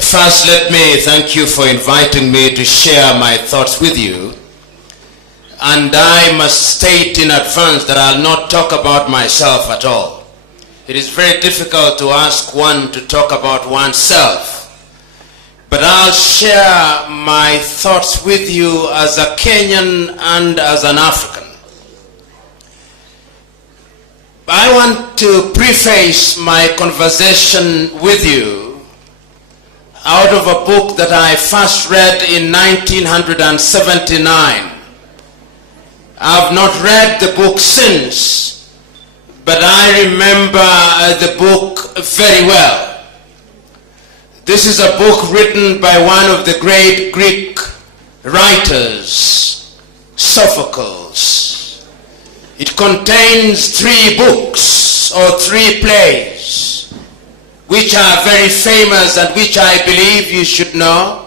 First, let me thank you for inviting me to share my thoughts with you. And I must state in advance that I'll not talk about myself at all. It is very difficult to ask one to talk about oneself. But I'll share my thoughts with you as a Kenyan and as an African. I want to preface my conversation with you out of a book that I first read in 1979. I've not read the book since, but I remember the book very well. This is a book written by one of the great Greek writers, Sophocles. It contains 3 books or 3 plays, which are very famous and which I believe you should know.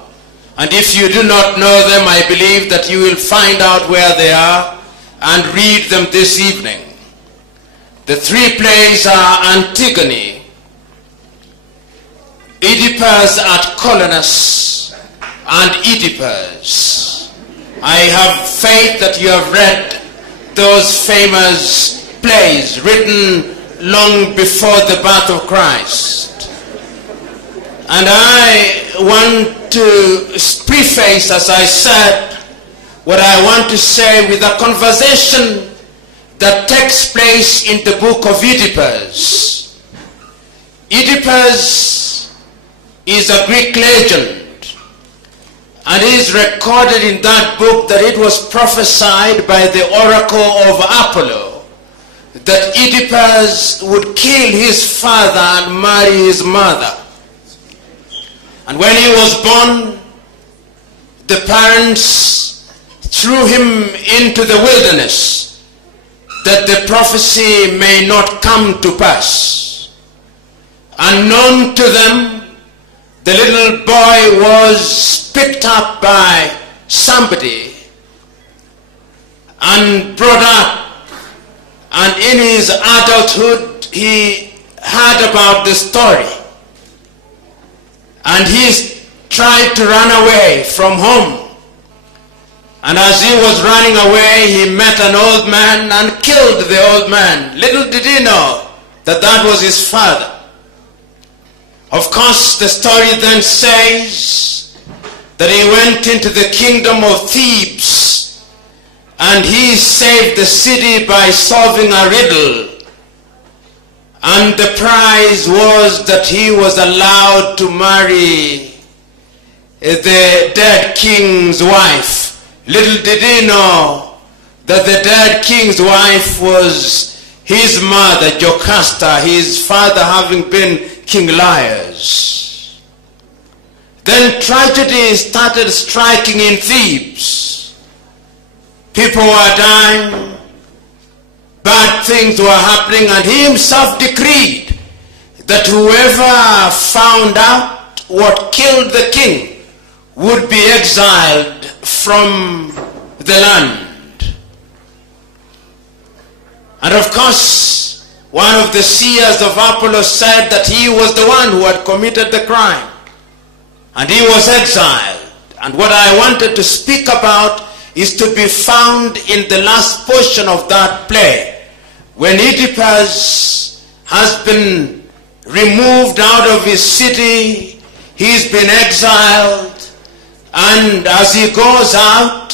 And if you do not know them, I believe that you will find out where they are and read them this evening. The 3 plays are Antigone, Oedipus at Colonus, and Oedipus. I have faith that you have read those famous plays written long before the birth of Christ. And I want to preface, as I said, what I want to say with a conversation that takes place in the book of Oedipus. Oedipus is a Greek legend, and it is recorded in that book that it was prophesied by the oracle of Apollo that Oedipus would kill his father and marry his mother. And when he was born, the parents threw him into the wilderness that the prophecy may not come to pass. Unknown to them, the little boy was picked up by somebody and brought up, and in his adulthood he heard about the story, and he tried to run away from home. And as he was running away, he met an old man and killed the old man. Little did he know that that was his father. Of course, the story then says that he went into the kingdom of Thebes and he saved the city by solving a riddle. And the prize was that he was allowed to marry the dead king's wife. Little did he know that the dead king's wife was his mother, Jocasta, his father having been King Liars. Then tragedy started striking in Thebes. People were dying, bad things were happening, and he himself decreed that whoever found out what killed the king would be exiled from the land. And of course, one of the seers of Apollo said that he was the one who had committed the crime, and he was exiled. And what I wanted to speak about is to be found in the last portion of that play, when Oedipus has been removed out of his city, he's been exiled, and as he goes out,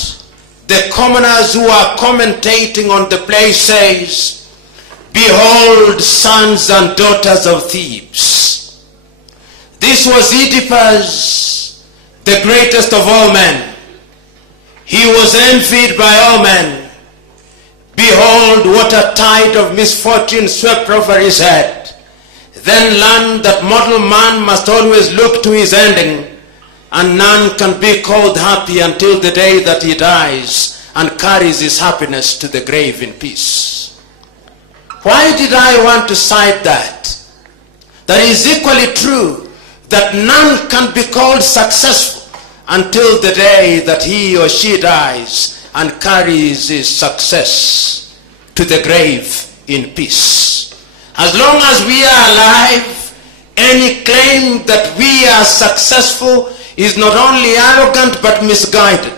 the commoners who are commentating on the play says, "Behold, sons and daughters of Thebes." This was Oedipus, the greatest of all men. He was envied by all men. Behold, what a tide of misfortune swept over his head. Then learn that mortal man must always look to his ending, and none can be called happy until the day that he dies and carries his happiness to the grave in peace. Why did I want to cite that? That is equally true that none can be called successful until the day that he or she dies and carries his success to the grave in peace. As long as we are alive, any claim that we are successful is not only arrogant but misguided.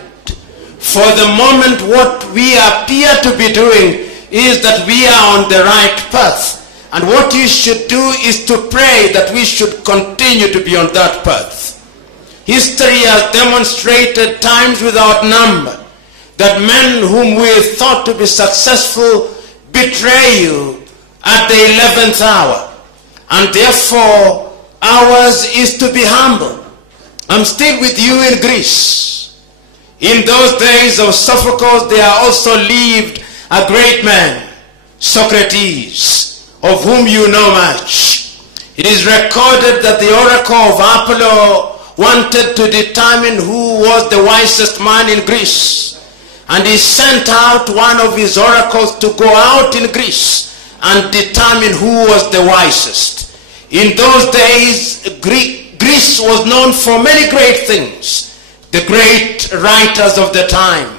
For the moment, what we appear to be doing is that we are on the right path. And what you should do is to pray that we should continue to be on that path. History has demonstrated times without number that men whom we thought to be successful betray you at the 11th hour. And therefore, ours is to be humble. I'm still with you in Greece. In those days of Sophocles, there also lived a great man, Socrates, of whom you know much. It is recorded that the oracle of Apollo wanted to determine who was the wisest man in Greece. And he sent out one of his oracles to go out in Greece and determine who was the wisest. In those days, Greece was known for many great things. The great writers of the time.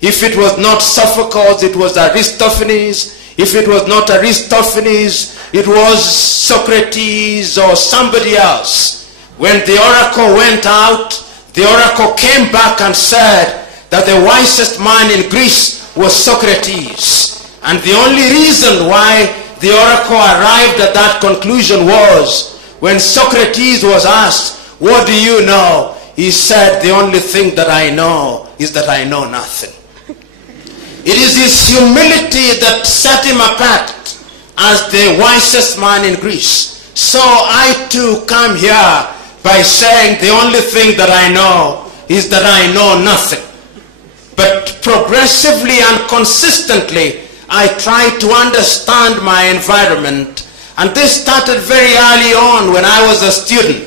If it was not Sophocles, it was Aristophanes. If it was not Aristophanes, it was Socrates or somebody else. When the oracle went out, the oracle came back and said that the wisest man in Greece was Socrates. And the only reason why the oracle arrived at that conclusion was when Socrates was asked, "What do you know?" He said, "The only thing that I know is that I know nothing." It is his humility that set him apart as the wisest man in Greece. So I too come here by saying the only thing that I know is that I know nothing. But progressively and consistently, I try to understand my environment. And this started very early on when I was a student.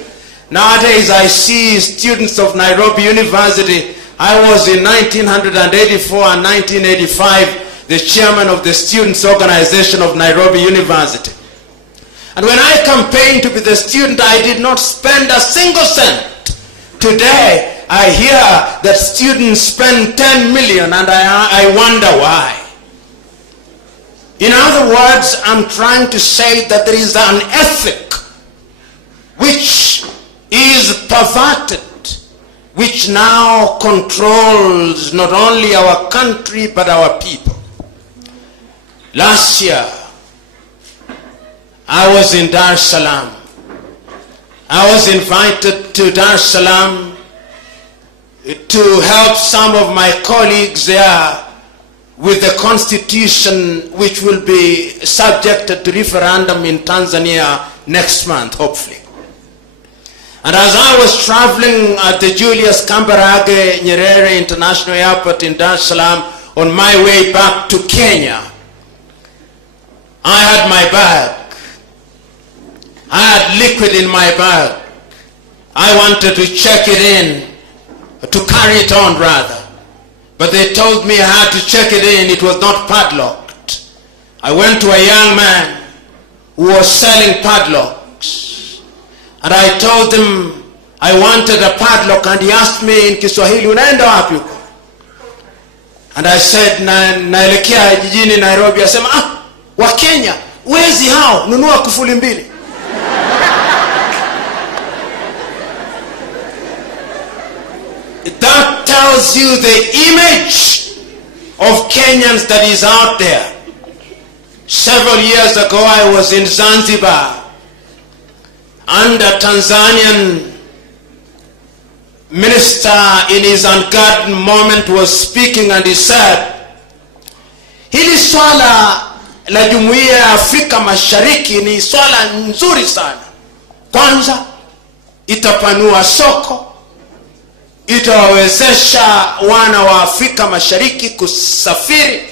Nowadays I see students of Nairobi University. I was in 1984 and 1985 the chairman of the Students' Organization of Nairobi University. And when I campaigned to be the student, I did not spend a single cent. Today, I hear that students spend 10 million and I wonder why. In other words, I'm trying to say that there is an ethic which is perverted, which now controls not only our country but our people. Last year, I was in Dar es Salaam. I was invited to Dar es Salaam to help some of my colleagues there with the constitution which will be subjected to referendum in Tanzania next month, hopefully. And as I was traveling at the Julius Kambarage Nyerere International Airport in Dar es Salaam on my way back to Kenya, I had my bag. I had liquid in my bag. I wanted to check it in, to carry it on rather. But they told me I had to check it in. It was not padlocked. I went to a young man who was selling padlocks. And I told him I wanted a padlock. And he asked me in Kiswahili, "Unaenda wapi huko?" And I said, naelekea jijini Nairobi. Asema, wa Kenya, wezi hao, nunua kufuli mbili. That tells you the image of Kenyans that is out there. Several years ago, I was in Zanzibar, and a Tanzanian minister in his unguarded moment was speaking, and he said, hili swala la Jumuiya ya Afrika Mashariki ni swala nzuri sana. Kwanza, itapanua soko, itawawezesha wana wa Afrika Mashariki kusafiri,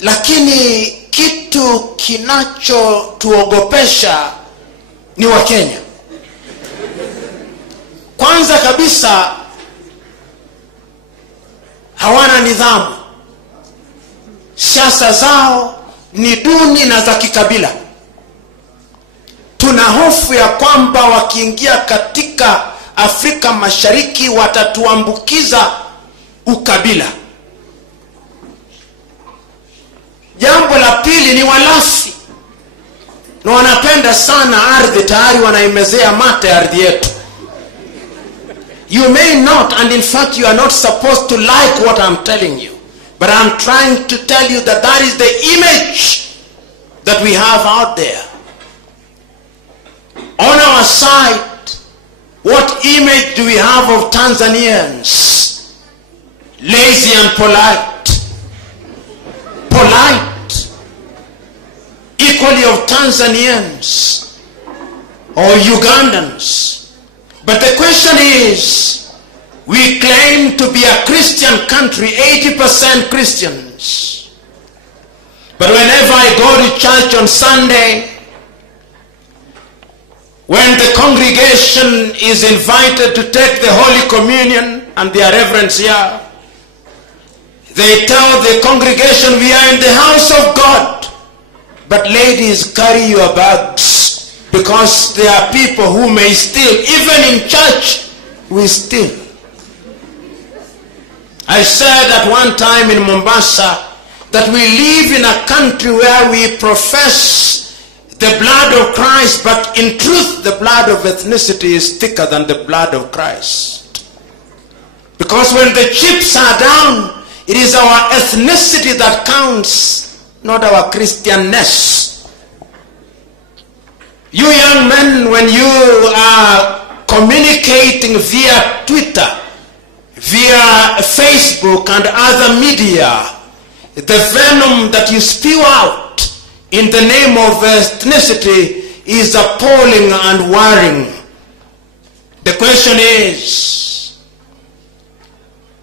lakini kitu kinachotuogopesha ni wa Kenya. Kwanza kabisa, hawana nidhamu. Siasa zao ni duni na za kikabila. Tuna hofu ya kwamba wakiingia katika Afrika Mashariki watatuambukiza ukabila. Jambo la pili ni walafi. na wanapenda sana ardhi, tayari wanaimezea mate ardhi yetu. You may not, and in fact you are not supposed to like what I'm telling you, but I'm trying to tell you that that is the image that we have out there. On our side, what image do we have of Tanzanians? Lazy and polite. Polite. Equally of Tanzanians or Ugandans. But the question is, we claim to be a Christian country, 80% Christians. But whenever I go to church on Sunday, when the congregation is invited to take the Holy Communion, and their reverends here, they tell the congregation, we are in the house of God. But ladies, carry your bags, because there are people who may steal. Even in church, we steal. I said at one time in Mombasa that we live in a country where we profess the blood of Christ, but in truth the blood of ethnicity is thicker than the blood of Christ. Because when the chips are down, it is our ethnicity that counts, not our Christianness. You young men, when you are communicating via Twitter, via Facebook and other media, the venom that you spew out in the name of ethnicity is appalling and worrying. The question is,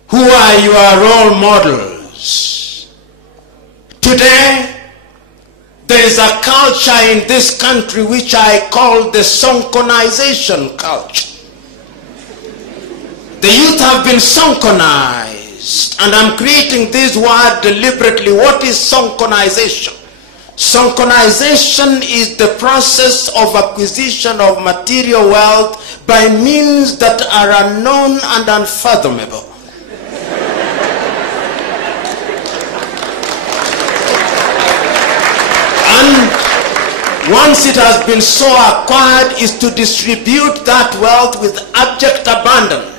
who are your role models? Today, there is a culture in this country which I call the sonkonization culture. The youth have been sonkonized, and I'm creating this word deliberately. What is sonkonization? Sonkonization is the process of acquisition of material wealth by means that are unknown and unfathomable. And once it has been so acquired, is to distribute that wealth with abject abandon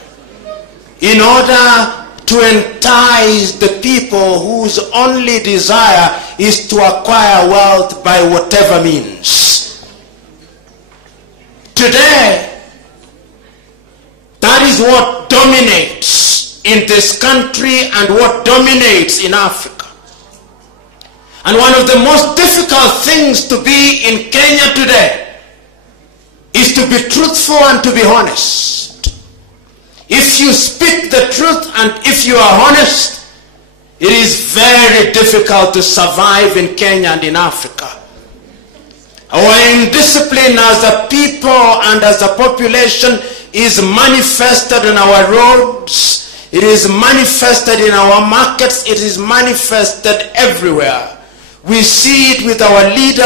in order to entice the people whose only desire is to acquire wealth by whatever means. Today, that is what dominates in this country and what dominates in Africa. And one of the most difficult things to be in Kenya today is to be truthful and to be honest. If you speak the truth and if you are honest, it is very difficult to survive in Kenya and in Africa. Our indiscipline as a people and as a population is manifested in our roads, it is manifested in our markets, it is manifested everywhere. We see it with our leaders.